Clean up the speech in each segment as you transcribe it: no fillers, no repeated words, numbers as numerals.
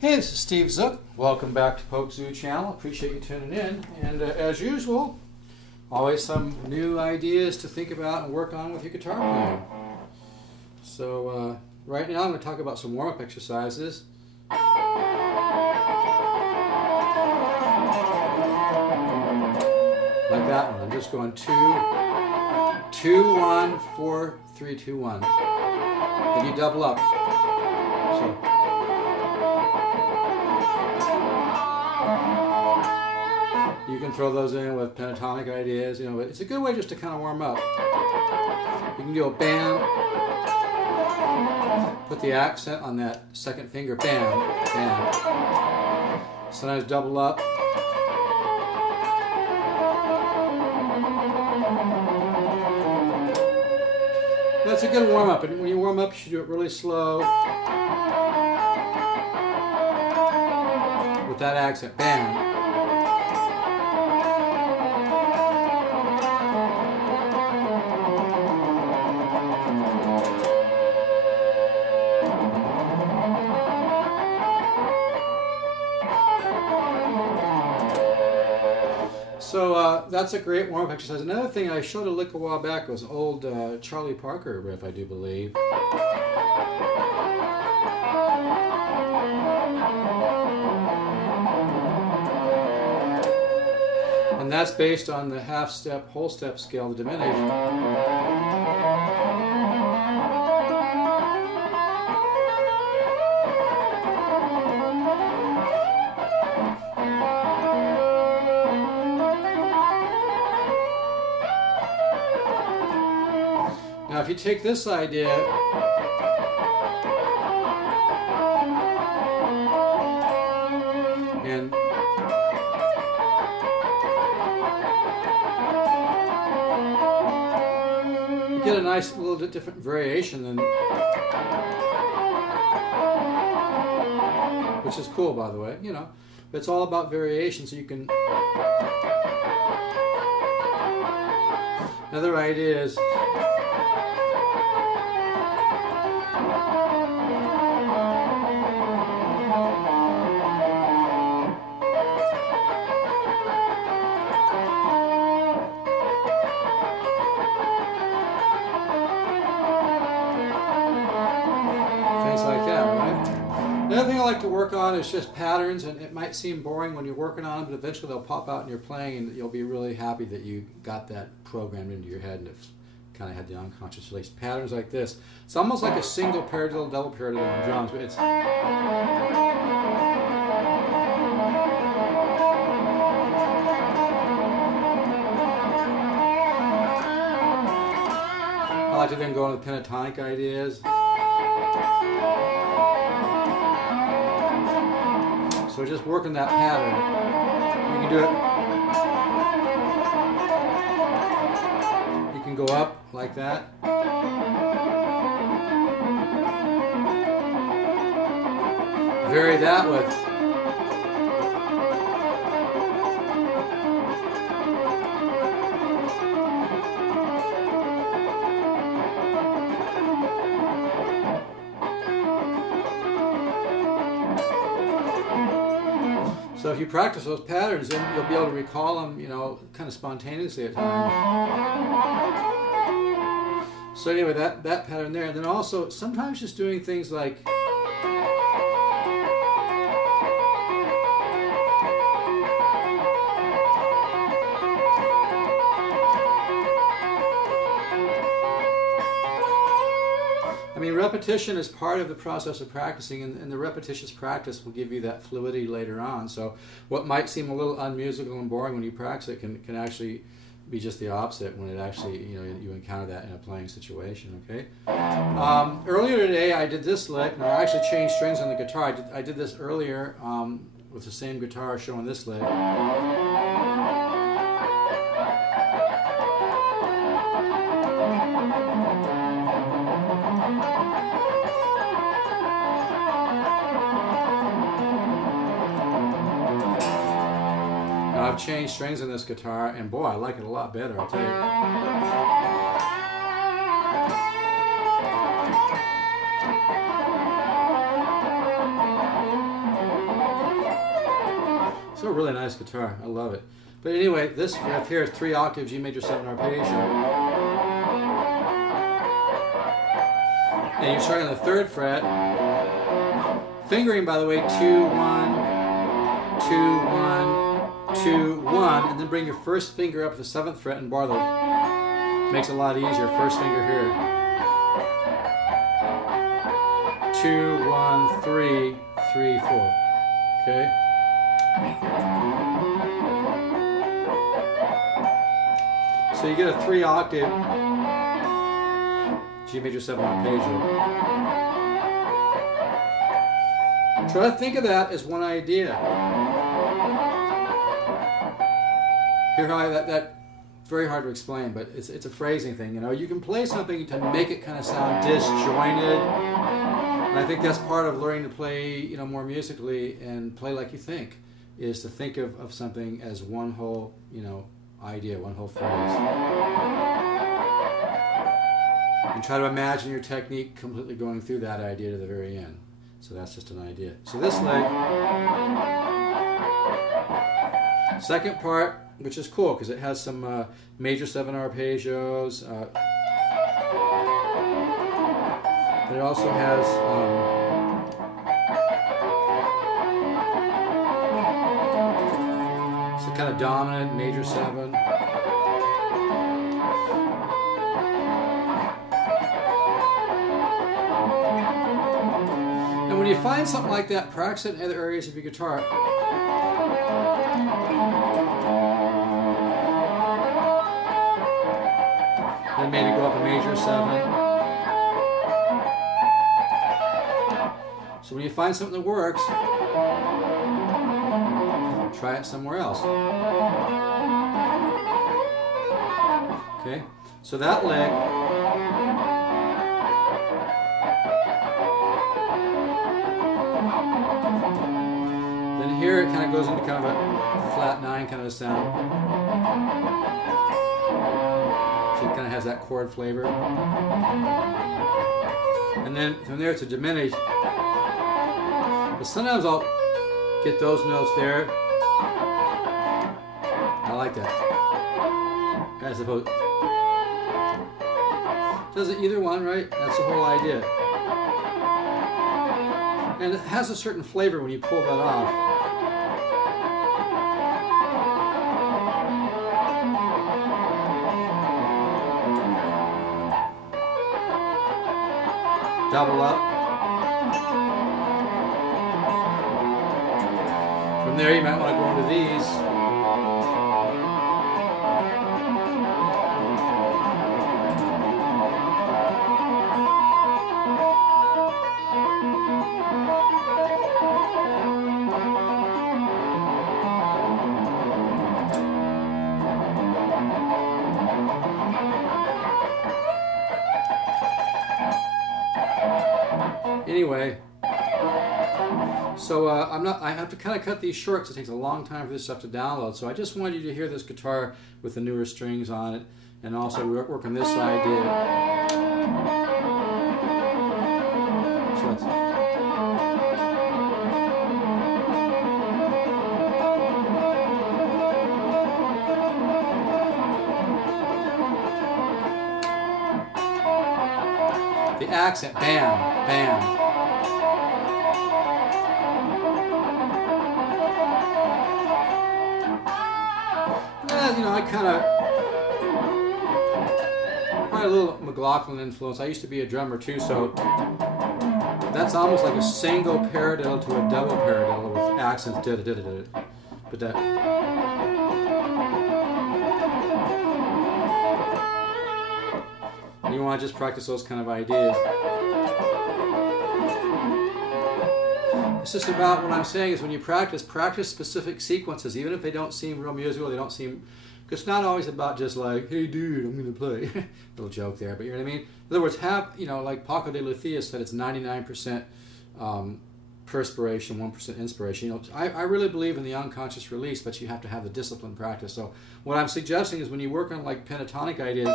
Hey, this is Steve Zook. Welcome back to Polk Zoo channel. Appreciate you tuning in. And as usual, always some new ideas to think about and work on with your guitar playing. So right now I'm going to talk about some warm-up exercises. Like that one. I'm just going 2, 2, 1, 4, 3, 2, 1. Then you double up. So. You can throw those in with pentatonic ideas, you know, but it's a good way just to kind of warm up. You can do a bam, put the accent on that second finger, bam, bam. Sometimes double up. That's a good warm up, and when you warm up, you should do it really slow. With that accent, bam. So that's a great warm-up exercise. Another thing I showed a while back was an old Charlie Parker riff, I do believe. And that's based on the half-step, whole-step scale, the diminished. Now, if you take this idea and you get a nice little bit different variation than, which is cool, by the way, you know. But it's all about variation, so you can. Another idea is things like that, right? Another thing I like to work on is just patterns, and it might seem boring when you're working on them, but eventually they'll pop out and you're playing, and you'll be really happy that you got that programmed into your head and it's kind of had the unconscious release. Patterns like this. It's almost like a single paradiddle, double paradiddle on drums, but it's. I like to then go into pentatonic ideas. So just working that pattern. You can do it. You can go up like that. Vary that with. So if you practice those patterns, then you'll be able to recall them, you know, kind of spontaneously at times. So anyway, that pattern there. And then also, sometimes just doing things like repetition is part of the process of practicing, and the repetitious practice will give you that fluidity later on. So what might seem a little unmusical and boring when you practice it can actually be just the opposite when it actually, you know, you encounter that in a playing situation, okay? Earlier today I did this lick, and I actually changed strings on the guitar. I did this earlier with the same guitar showing this lick. I've changed strings on this guitar, and boy, I like it a lot better, I'll tell you. So a really nice guitar. I love it. But anyway, this riff here is 3 octaves G major 7 arpeggio. And you're starting on the 3rd fret. Fingering, by the way, 2, 1, 2, 1, 2, 1, and then bring your first finger up to the 7th fret and bar those. Makes it a lot easier. First finger here. 2, 1, 3, 3, 4. Okay? So you get a 3 octave G major 7 arpeggio. Try to think of that as one idea. Here how that's very hard to explain, but it's a phrasing thing. You know, you can play something to make it kind of sound disjointed, and I think that's part of learning to play, you know, more musically and play like you think, is to think of something as one whole, you know, idea, one whole phrase. And try to imagine your technique completely going through that idea to the very end. So that's just an idea. So this leg, second part, which is cool because it has some major 7 arpeggios. And it also has some kind of dominant major 7. When you find something like that, practice it in other areas of your guitar. Then maybe go up a major 7. So when you find something that works, try it somewhere else. Okay, so that leg. Here it kind of goes into kind of a flat 9 kind of a sound. So it kind of has that chord flavor. And then from there it's a diminished. But sometimes I'll get those notes there. I like that. As opposed. Does it either one, right? That's the whole idea. And it has a certain flavor when you pull that off. Double up. From there you might want to go into these. Anyway, so I have to kind of cut these short because it takes a long time for this stuff to download. So I just wanted you to hear this guitar with the newer strings on it, and also work on this idea. So it's, the accent, bam, bam. You know, I kind of had a little McLaughlin influence. I used to be a drummer too, so that's almost like a single paradiddle to a double paradiddle with accents. But that. You want to just practice those kind of ideas. It's just about what I'm saying is when you practice specific sequences, even if they don't seem real musical, they don't seem. It's not always about just like, hey dude, I'm going to play. Little joke there, but you know what I mean? In other words, have, you know, like Paco de Lucia said, it's 99% perspiration, 1% inspiration. You know, I really believe in the unconscious release, but you have to have the disciplined practice. So what I'm suggesting is when you work on like pentatonic ideas,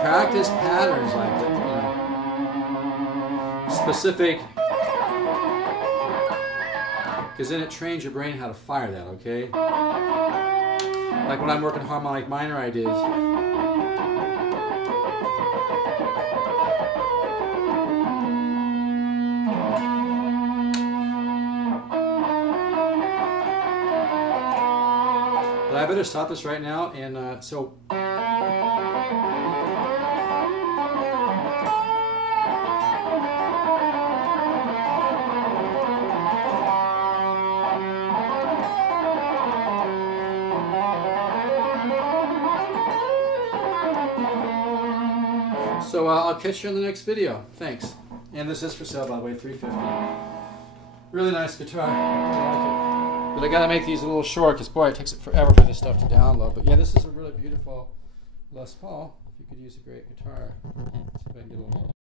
practice patterns like that, you know, specific because then it trains your brain how to fire that, okay? Like when I'm working harmonic minor ideas. But I better stop this right now, and so... So I'll catch you in the next video. Thanks. And this is for sale, by the way, $350. Really nice guitar. I like it. But I gotta make these a little short because boy, it takes it forever for this stuff to download. But yeah, this is a really beautiful Les Paul. If you could use a great guitar. See if I can get a little more.